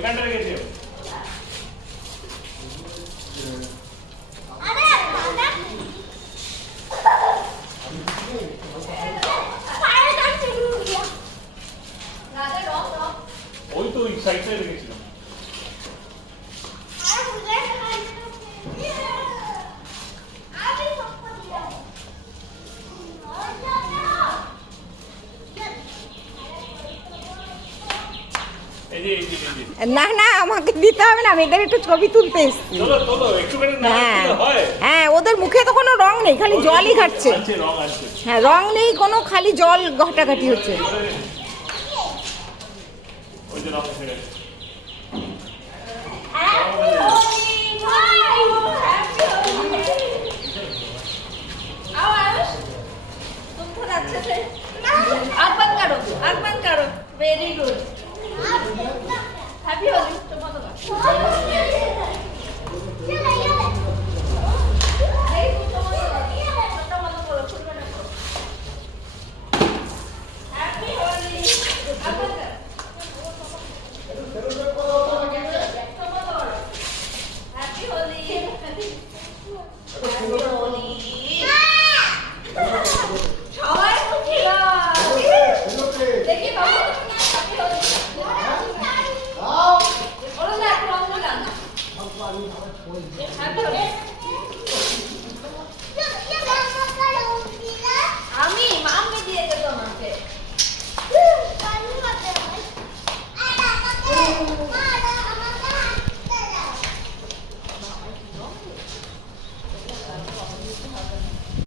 ওইখানটা রেখেছে। ওই তো ওই সাইডটাই রেখেছিলাম। না না আমাকে দিতে হবে না, মেয়েদের একটু ছবি তুলতে এসছি। হ্যাঁ ওদের মুখে তো কোনো রং নেই, খালি জলই ঘাটছে। হ্যাঁ রং নেই কোনো, খালি জল ঘাটাঘাটি হচ্ছে।